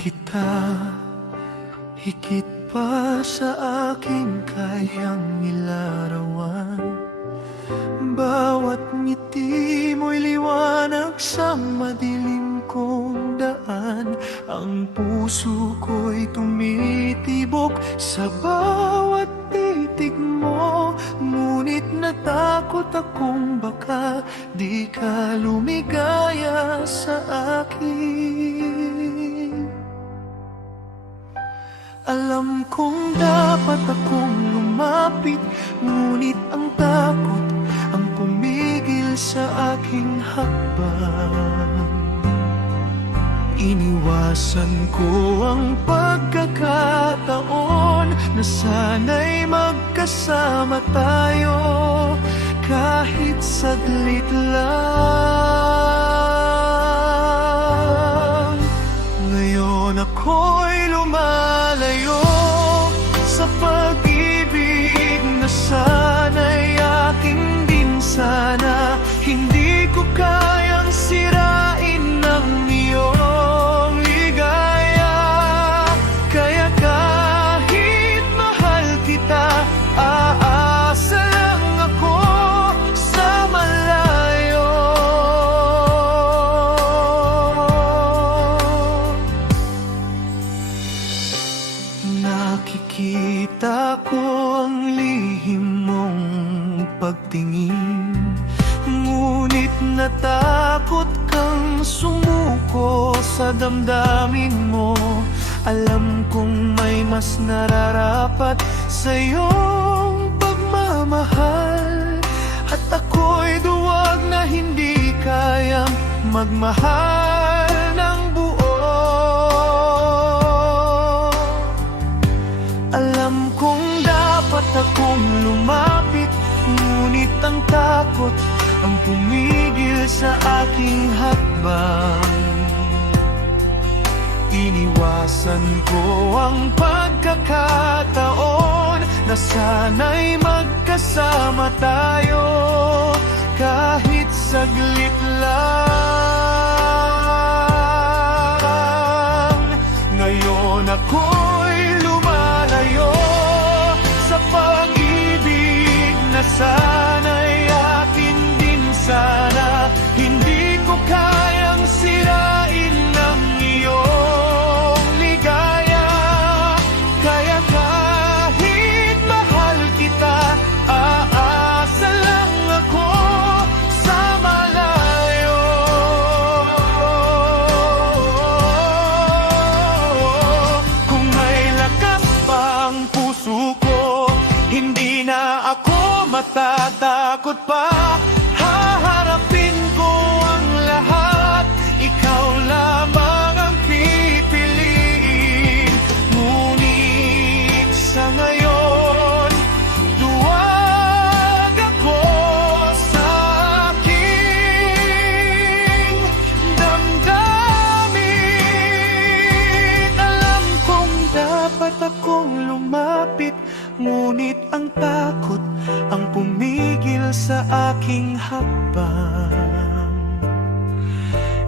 kita higit pa sa aking kayang ilarawan. Bawat ngiti mo'y liwanag sa madilim kong daan. Ang puso ko'y tumitibok sa bawat titig mo. Ngunit natakot akong baka di ka lumigaya sa akin. Alam kong dapat akong lumapit, ngunit ang takot ang pumigil sa aking hakbang. Iniwasan ko ang pagkakataon na sana'y magkasama tayo kahit saglit lang. Ngayon ako'y lumalayo sa pag-ibig na sana'y aking din sana. Hindi ko kayang sirain ng iyong ligaya, kaya kahit mahal kita, aasa lang ako sa malayo. Nakikita ko ang lihim mong pagtingin, ngunit natakot kang sumuko sa damdamin mo. Alam kong may mas nararapat sa iyong pagmamahal, at ako'y duwag na hindi kayang magmahal ng buo. Alam kong dapat akong lumapit, ngunit ang takot ang pumigil sa aking hakbang. Iniwasan ko ang pagkakataon na sana'y magkasama tayo kahit saglit lang. Ngayon ako'y lumalayo sa pag-ibig na sana'y akin din sana. Hindi ko kayang sirain ng iyong ligaya, kaya kahit mahal kita, aasa lang ako sa malayo. Kung may lakas pa ang puso ko, hindi na ako matatakot pa. Haharapin ko ang lahat, ikaw lamang ang pipiliin. Ngunit sa ngayon, duwag ako sa aking damdamin. Alam kong dapat akong lumapit, ngunit ang takot ang pumigil sa aking hakbang.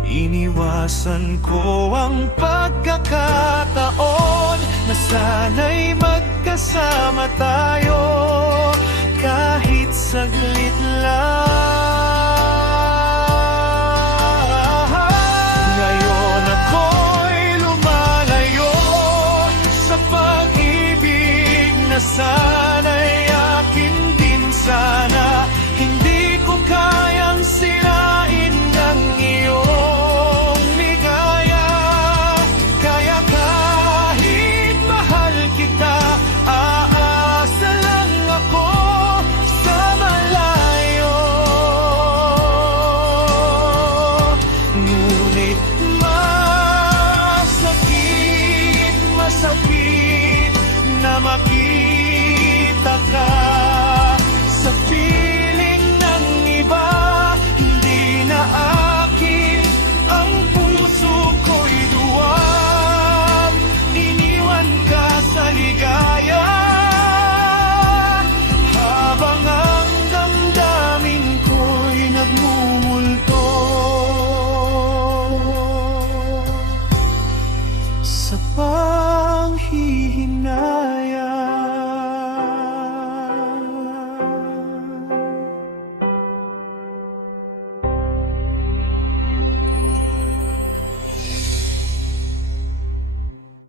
Iniwasan ko ang pagkakataon na sana'y magkasama tayo kahit saglit lang. Ngayon ako'y lumalayo sa pag-ibig na sana'y akin din sana. Hindi ko kayang sirain ng iyong ligaya, kaya kahit mahal kita, aasa lang ako sa malayo. Ngunit masakit na makita ka sa piling ng iba. Hindi na akin ang puso ko'y duwag, iniwan ka sa ligaya, habang ang damdamin ko'y nagmumulto. sa panghihina